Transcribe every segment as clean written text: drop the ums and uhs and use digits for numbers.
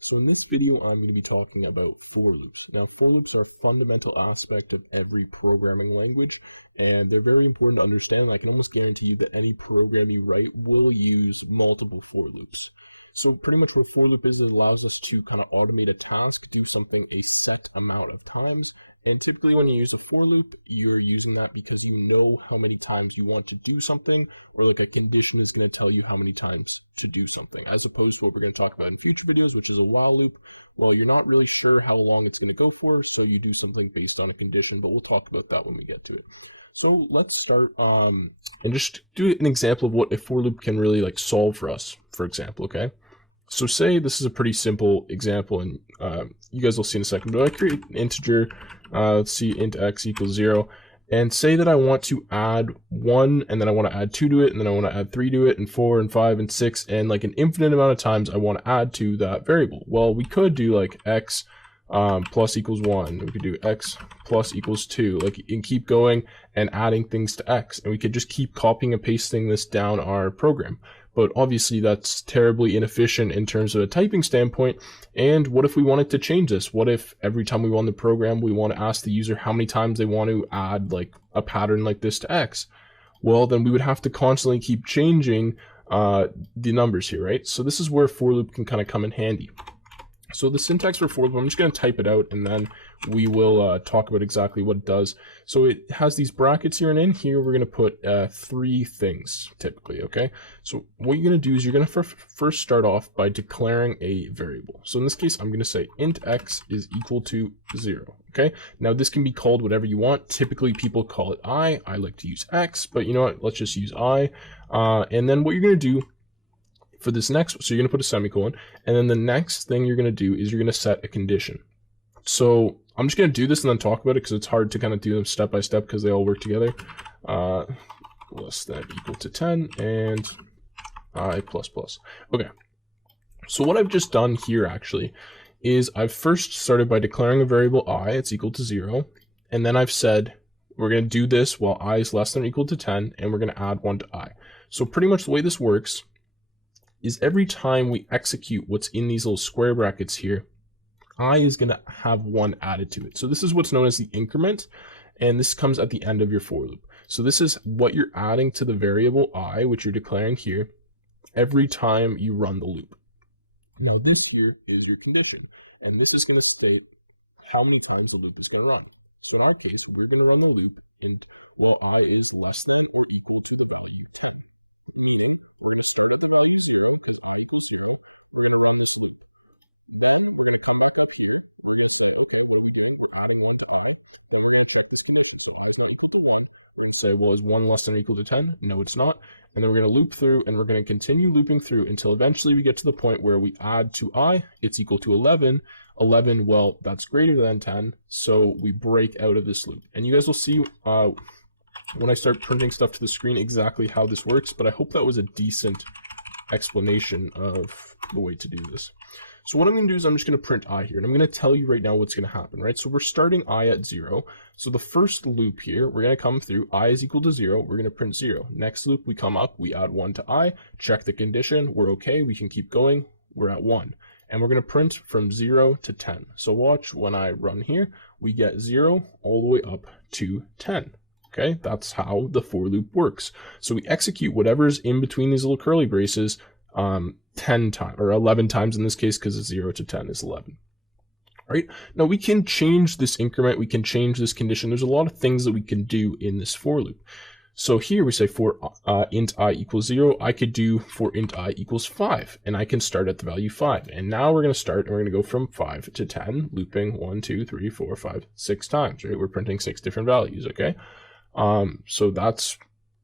So in this video, I'm going to be talking about for loops. Now, for loops are a fundamental aspect of every programming language, and they're very important to understand. And I can almost guarantee you that any program you write will use multiple for loops. So pretty much what a for loop is, it allows us to kind of automate a task, do something a set amount of times. And typically when you use a for loop, you're using that because you know how many times you want to do something, or like a condition is going to tell you how many times to do something, as opposed to what we're going to talk about in future videos, which is a while loop. Well, you're not really sure how long it's going to go for, so you do something based on a condition, but we'll talk about that when we get to it. So let's start and just do an example of what a for loop can really like solve for us, for example, okay? So say this is a pretty simple example, and you guys will see in a second, but I create an integer, let's see, int x equals 0, and say that I want to add 1, and then I want to add 2 to it, and then I want to add 3 to it, and 4, and 5, and 6, and like an infinite amount of times I want to add to that variable. Well, we could do like x plus equals 1, we could do x plus equals 2, like, and keep going and adding things to x, and we could just keep copying and pasting this down our program. But obviously that's terribly inefficient in terms of a typing standpoint. And what if we wanted to change this? What if every time we run the program, we want to ask the user how many times they want to add like a pattern like this to X? Well, then we would have to constantly keep changing the numbers here, right? So this is where for loop can kind of come in handy. So the syntax for for loop, I'm just going to type it out, and then we will talk about exactly what it does. So it has these brackets here, and in here we're going to put 3 things typically, okay? So what you're going to do is you're going to first start off by declaring a variable. So in this case, I'm going to say int x is equal to 0, okay? Now this can be called whatever you want. Typically people call it I like to use x, but you know what, let's just use I. And then what you're going to do for this next, so you're going to put a semicolon, and then the next thing you're going to do is you're going to set a condition. So I'm just going to do this and then talk about it because it's hard to kind of do them step by step because they all work together. Less than equal to 10 and I plus plus. Okay, so what I've just done here actually is I've first started by declaring a variable I, it's equal to 0, and then I've said we're going to do this while I is less than or equal to 10, and we're going to add 1 to I. So pretty much the way this works is every time we execute what's in these little square brackets here, I is going to have 1 added to it. So this is what's known as the increment, and this comes at the end of your for loop. So this is what you're adding to the variable I, which you're declaring here, every time you run the loop. Now this here is your condition, and this is going to state how many times the loop is going to run. So in our case, we're going to run the loop while I is less than or equal to the value 10, meaning we're going to start at the value 0 because I equals 0. We're going to run this loop. Then we're going to come back up here. We're going to say, okay, what are we doing? We're adding 1 to I. Then we're going to check this condition. So I is equal to 1. We're going to say, well, is 1 less than or equal to 10? No, it's not. And then we're going to loop through, and we're going to continue looping through until eventually we get to the point where we add to I, it's equal to 11. 11, well, that's greater than 10, so we break out of this loop. And you guys will see when I start printing stuff to the screen exactly how this works, but I hope that was a decent explanation of the way to do this. So what I'm going to do is I'm just going to print I here, and I'm going to tell you right now what's going to happen, right? So we're starting I at 0. So the first loop here, we're going to come through I is equal to 0. We're going to print 0. Next loop, we come up, we add 1 to I, check the condition, we're okay, we can keep going, we're at 1. And we're going to print from 0 to 10. So watch when I run here, we get 0 all the way up to 10. Okay, that's how the for loop works. So we execute whatever's in between these little curly braces 10 times, or 11 times in this case, because 0 to 10 is 11. All right, now we can change this increment, we can change this condition. There's a lot of things that we can do in this for loop. So here we say for int I equals 0, I could do for int I equals 5, and I can start at the value 5. And now we're going to start, and we're going to go from 5 to 10, looping 1, 2, 3, 4, 5, 6 times, right? We're printing 6 different values, okay? So that's,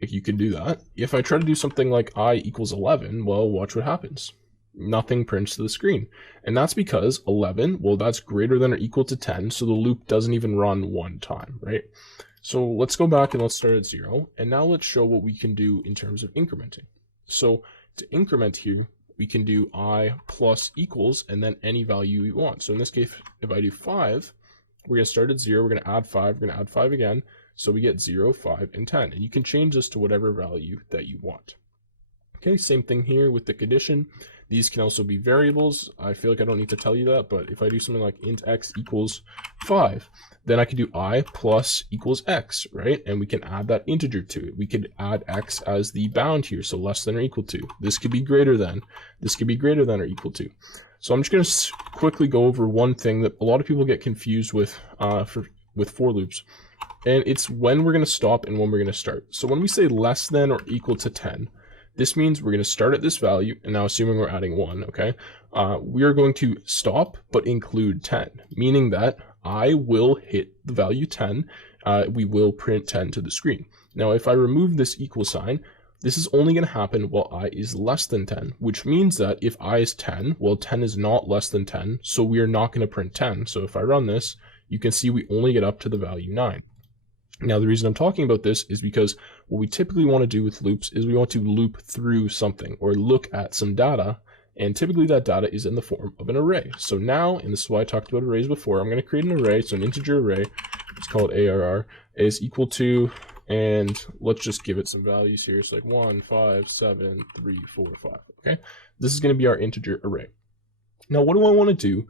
if you can do that. If I try to do something like I equals 11, well, watch what happens. Nothing prints to the screen. And that's because 11, well, that's greater than or equal to 10, so the loop doesn't even run 1 time, right? So let's go back and let's start at 0. And now let's show what we can do in terms of incrementing. So to increment here, we can do I plus equals and then any value you want. So in this case, if I do 5, we're going to start at 0. We're going to add 5. We're going to add 5 again. So we get 0, 5, and 10. And you can change this to whatever value that you want. Okay, same thing here with the condition. These can also be variables. I feel like I don't need to tell you that, but if I do something like int x equals 5, then I could do I plus equals x, right? And we can add that integer to it. We could add x as the bound here, so less than or equal to. This could be greater than. This could be greater than or equal to. So I'm just going to quickly go over one thing that a lot of people get confused with for loops. And it's when we're going to stop and when we're going to start. So when we say less than or equal to 10, this means we're going to start at this value, and now assuming we're adding 1, okay, we are going to stop but include 10, meaning that I will hit the value 10, we will print 10 to the screen. Now if I remove this equal sign, this is only going to happen while I is less than 10, which means that if I is 10, well 10 is not less than 10, so we are not going to print 10. So if I run this, you can see we only get up to the value 9. Now, the reason I'm talking about this is because what we typically want to do with loops is we want to loop through something or look at some data, and typically that data is in the form of an array. So now, and this is why I talked about arrays before, I'm going to create an array, so an integer array, it's called ARR, is equal to, and let's just give it some values here, so like 1, 5, 7, 3, 4, 5, okay? This is going to be our integer array. Now, what do I want to do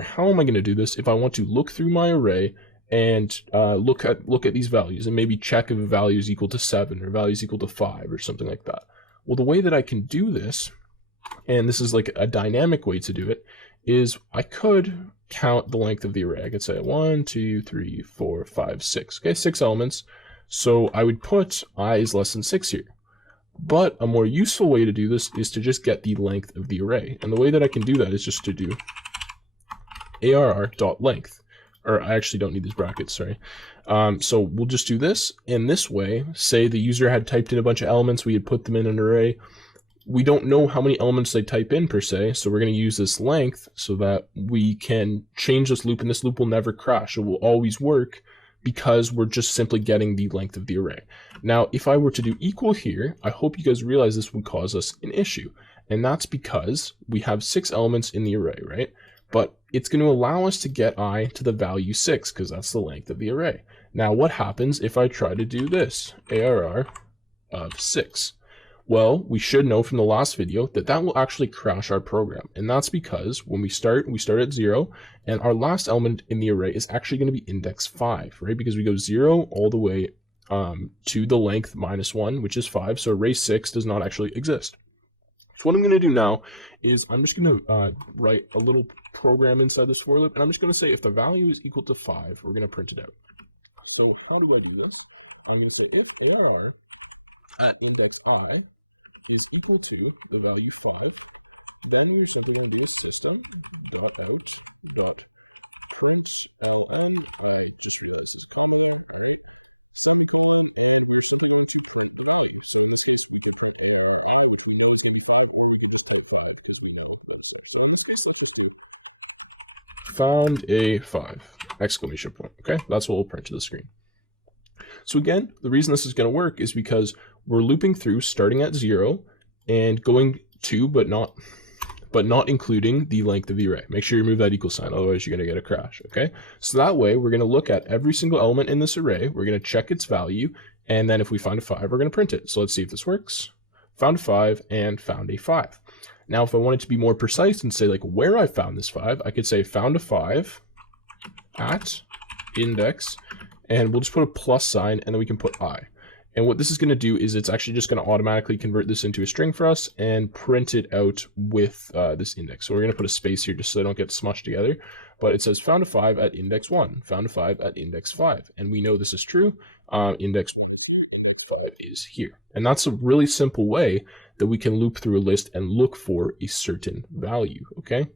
how am I going to do this if I want to look through my array and look at these values and maybe check if a value is equal to 7 or value is equal to 5 or something like that? Well, the way that I can do this, and this is like a dynamic way to do it, is I could count the length of the array. I could say 1, 2, 3, 4, 5, 6. Okay, 6 elements. So I would put I is less than 6 here. But a more useful way to do this is to just get the length of the array. And the way that I can do that is just to do arr.length. Or I actually don't need these brackets, sorry. So we'll just do this. In this way, say the user had typed in a bunch of elements, we had put them in an array. We don't know how many elements they type in per se, so we're going to use this length so that we can change this loop, and this loop will never crash. It will always work because we're just simply getting the length of the array. Now, if I were to do equal here, I hope you guys realize this would cause us an issue. And that's because we have 6 elements in the array, right? But it's going to allow us to get I to the value 6 because that's the length of the array. Now, what happens if I try to do this, ARR of 6? Well, we should know from the last video that that will actually crash our program. And that's because when we start at 0, and our last element in the array is actually going to be index 5, right? Because we go 0 all the way to the length -1, which is 5. So array 6 does not actually exist. So what I'm going to do now is I'm just going to write a little program inside this for loop, and I'm just going to say if the value is equal to 5, we're going to print it out. So how do I do this? I'm going to say if ARR at index I is equal to the value 5, then you're simply going to do system.out.print element. I just realized it's comma, right? Semicolon. Found a 5, exclamation point. Okay, that's what we'll print to the screen. So again, the reason this is going to work is because we're looping through starting at 0 and going to, but not including the length of the array. Make sure you remove that equal sign, otherwise you're going to get a crash, okay? So that way, we're going to look at every single element in this array, we're going to check its value, and then if we find a 5, we're going to print it. So let's see if this works. Found a 5 and found a 5. Now, if I wanted to be more precise and say like where I found this 5, I could say found a 5 at index, and we'll just put a plus sign, and then we can put I. And what this is going to do is it's actually just going to automatically convert this into a string for us and print it out with this index. So we're going to put a space here just so they don't get smushed together. But it says found a 5 at index 1, found a 5 at index 5. And we know this is true. Index 5 is here. And that's a really simple way that we can loop through a list and look for a certain value, okay?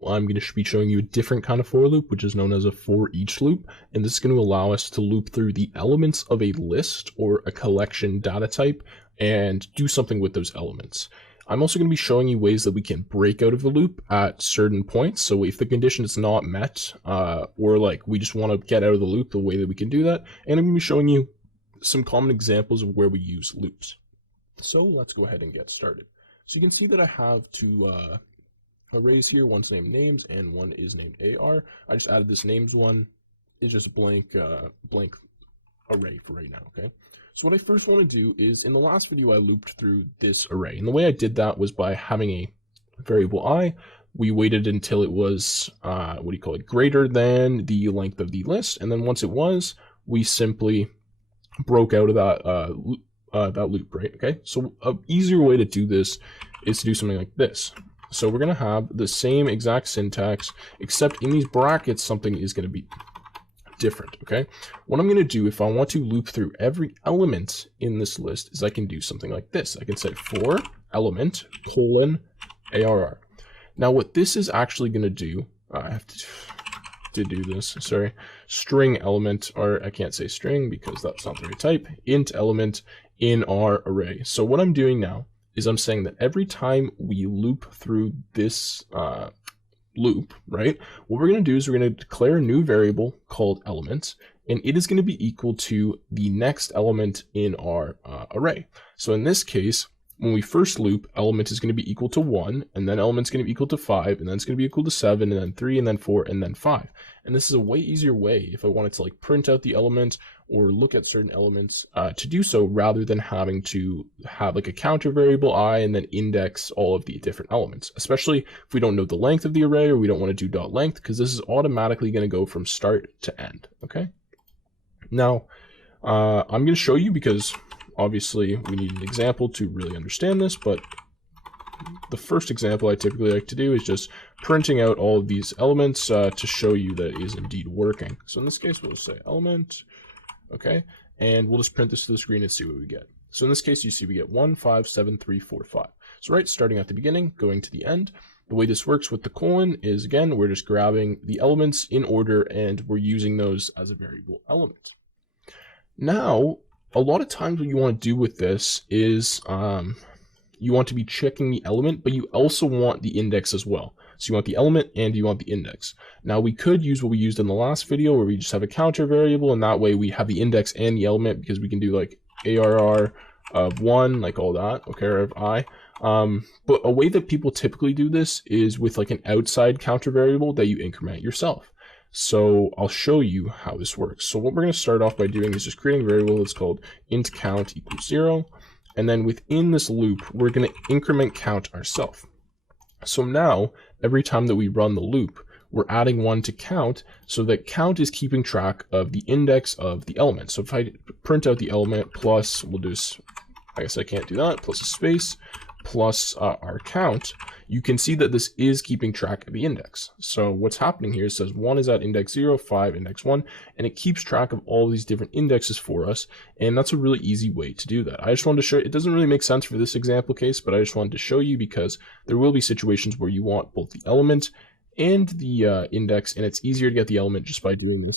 Well, I'm going to be showing you a different kind of for loop, which is known as a for each loop, and this is going to allow us to loop through the elements of a list or a collection data type and do something with those elements. I'm also going to be showing you ways that we can break out of the loop at certain points. So if the condition is not met, or like we just want to get out of the loop, the way that we can do that, and I'm going to be showing you some common examples of where we use loops. So let's go ahead and get started. So you can see that I have two arrays here. One's named names and one is named AR. I just added this names one. It's just a blank array for right now, okay? So what I first want to do is, in the last video I looped through this array, and the way I did that was by having a variable I. We waited until it was, greater than the length of the list, and then once it was, we simply broke out of that loop, right? Okay, so an easier way to do this is to do something like this. So we're going to have the same exact syntax, except in these brackets, something is going to be different, okay? What I'm going to do if I want to loop through every element in this list is I can do something like this. I can say for element : ARR. Now what this is actually going to do, I have to do this, sorry, string element, or I can't say string because that's not the right type, int element in our array. So what I'm doing now is I'm saying that every time we loop through this loop, right, what we're going to do is we're going to declare a new variable called element, and it is going to be equal to the next element in our array. So in this case, when we first loop, element is going to be equal to 1, and then element's going to be equal to 5, and then it's going to be equal to 7, and then 3, and then 4, and then 5. And this is a way easier way if I wanted to like print out the element or look at certain elements to do so, rather than having to have like a counter variable I and then index all of the different elements, especially if we don't know the length of the array or we don't want to do dot length, because this is automatically going to go from start to end. Okay. Now I'm going to show you, because obviously we need an example to really understand this, but the first example I typically like to do is just printing out all of these elements to show you that it is indeed working. So in this case, we'll say element, okay, and we'll just print this to the screen and see what we get. So in this case, you see we get 1, 5, 7, 3, 4, 5. So right, starting at the beginning, going to the end. The way this works with the colon is, again, we're just grabbing the elements in order and we're using those as a variable element. Now, a lot of times what you want to do with this is you want to be checking the element, but you also want the index as well. So you want the element and you want the index. Now we could use what we used in the last video, where we just have a counter variable, and that way we have the index and the element, because we can do like ARR of 1, like all that, okay, or of I. But a way that people typically do this is with like an outside counter variable that you increment yourself. So I'll show you how this works. So what we're going to start off by doing is just creating a variable that's called int count equals 0. And then within this loop, we're going to increment count ourselves. So now, every time that we run the loop, we're adding 1 to count, so that count is keeping track of the index of the element. So if I print out the element plus, we'll do, I guess I can't do that, plus a space, plus our count, you can see that this is keeping track of the index. So what's happening here, it says 1 is at index 0, 5, index 1, and it keeps track of all these different indexes for us, and that's a really easy way to do that. I just wanted to show, it doesn't really make sense for this example case, but I just wanted to show you because there will be situations where you want both the element and the index, and it's easier to get the element just by doing this.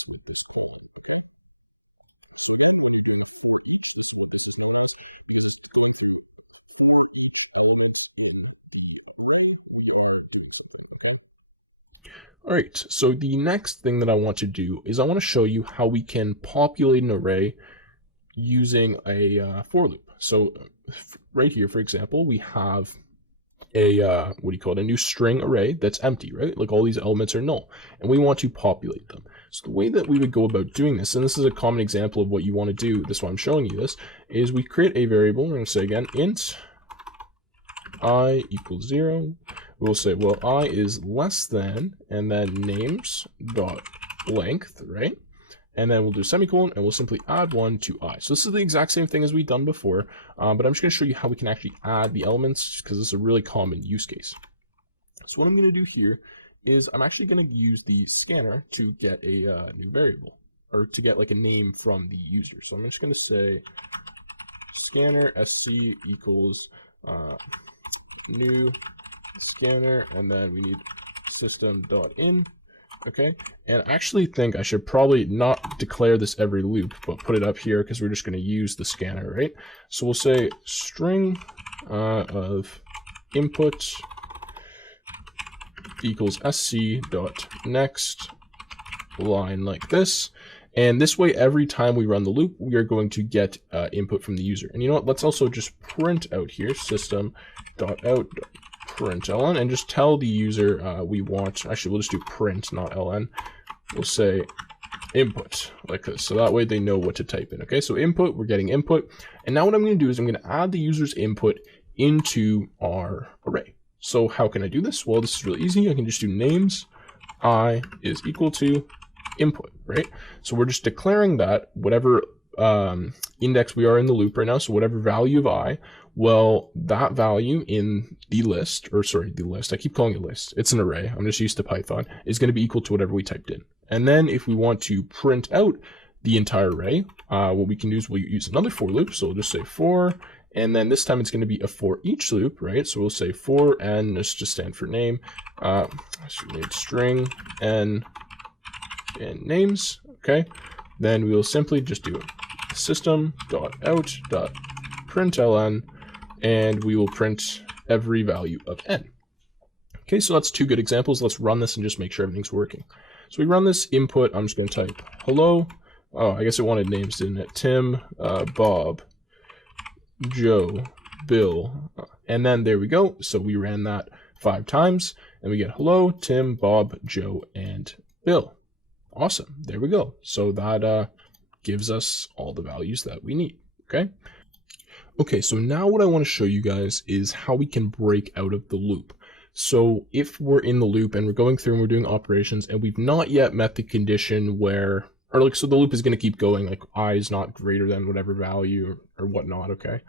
All right, so the next thing that I want to do is I want to show you how we can populate an array using a for loop. So right here, for example, we have a, a new string array that's empty, right? Like all these elements are null, and we want to populate them. So the way that we would go about doing this, and this is a common example of what you want to do, that's why I'm showing you this, is we create a variable. We're going to say again, int I equals 0. We'll say, well, I is less than, and then names dot length, right? And then we'll do semicolon, and we'll simply add 1 to I. So this is the exact same thing as we've done before, but I'm just going to show you how we can actually add the elements, because this is a really common use case. So what I'm going to do here is I'm actually going to use the scanner to get a new variable, or to get like a name from the user. So I'm just going to say scanner sc equals new scanner, and then we need system.in. Okay, and I actually think I should probably not declare this every loop, but put it up here because we're just going to use the scanner, right? So we'll say string of input equals sc.next line, like this. And this way, every time we run the loop, we are going to get input from the user. And you know what? Let's also just print out here system.out.println, and just tell the user we want, actually we'll just do print, not ln. We'll say input like this. So that way they know what to type in. Okay, so input, we're getting input. And now what I'm going to do is I'm going to add the user's input into our array. So how can I do this? Well, this is really easy. I can just do names I is equal to input, right? So we're just declaring that whatever index we are in the loop right now, so whatever value of I, well, that value in the list, or sorry, the list, I keep calling it list, it's an array, I'm just used to Python, is going to be equal to whatever we typed in. And then if we want to print out the entire array, what we can do is we'll use another for loop, so we'll just say for, and then this time it's going to be a for each loop, right? So we'll say for n, this just stand for name, string n and names, okay? Then we will simply just do system.out.println, and we will print every value of n. Okay, so that's two good examples. Let's run this and just make sure everything's working. So we run this input. I'm just going to type hello. Oh, I guess it wanted names, didn't it? Tim, Bob, Joe, Bill, and then there we go. So we ran that 5 times, and we get hello, Tim, Bob, Joe, and Bill. Awesome. There we go. So that gives us all the values that we need. Okay. Okay, so now what I want to show you guys is how we can break out of the loop. So if we're in the loop and we're going through and we're doing operations and we've not yet met the condition where, or like, so the loop is going to keep going, like I is not greater than whatever value or whatnot, okay?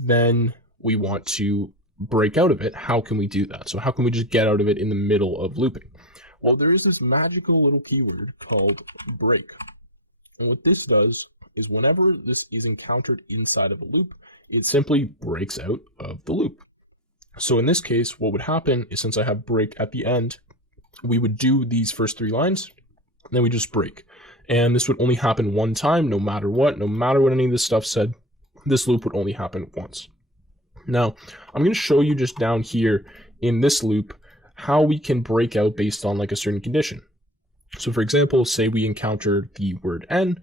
Then we want to break out of it. How can we do that? So how can we just get out of it in the middle of looping? Well, there is this magical little keyword called break. And what this does is whenever this is encountered inside of a loop, it simply breaks out of the loop. So in this case, what would happen is since I have break at the end, we would do these first 3 lines, and then we just break. And this would only happen one time, no matter what any of this stuff said, this loop would only happen once. Now, I'm going to show you just down here in this loop how we can break out based on like a certain condition. So for example, say we encounter the word n,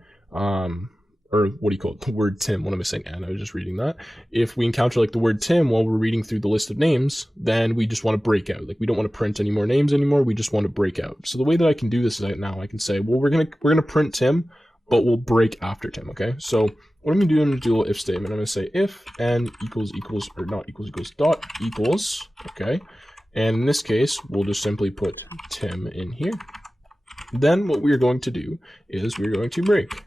or what do you call it? The word Tim. What am I saying? And I was just reading that. If we encounter like the word Tim while we're reading through the list of names, then we just want to break out. Like we don't want to print any more names anymore. We just want to break out. So the way that I can do this is now I can say, well, we're gonna print Tim, but we'll break after Tim. Okay. So what I'm gonna do in a dual if statement, I'm gonna say if n equals or not equals dot equals. Okay. And in this case, we'll just simply put Tim in here. Then what we're going to do is we're going to break.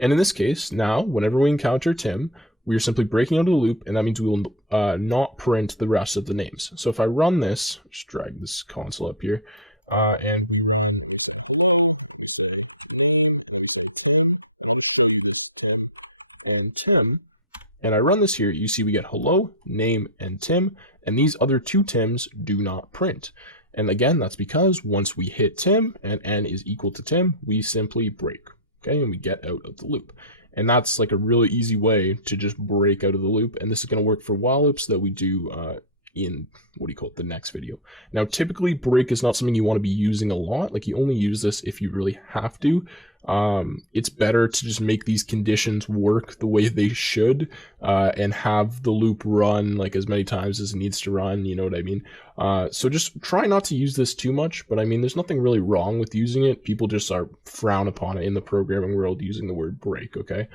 And in this case, now, whenever we encounter Tim, we are simply breaking out of the loop, and that means we will not print the rest of the names. So if I run this, just drag this console up here, and Tim, and I run this here, you see we get hello, name, and Tim, and these other 2 Tims do not print. And again, that's because once we hit Tim and n is equal to Tim, we simply break. Okay, and we get out of the loop. And that's like a really easy way to just break out of the loop. And this is going to work for while loops that we do in, the next video. Now, typically break is not something you want to be using a lot. Like you only use this if you really have to. It's better to just make these conditions work the way they should and have the loop run like as many times as it needs to run, you know what I mean? So just try not to use this too much, but I mean, there's nothing really wrong with using it. People just are frown upon it in the programming world using the word break, okay?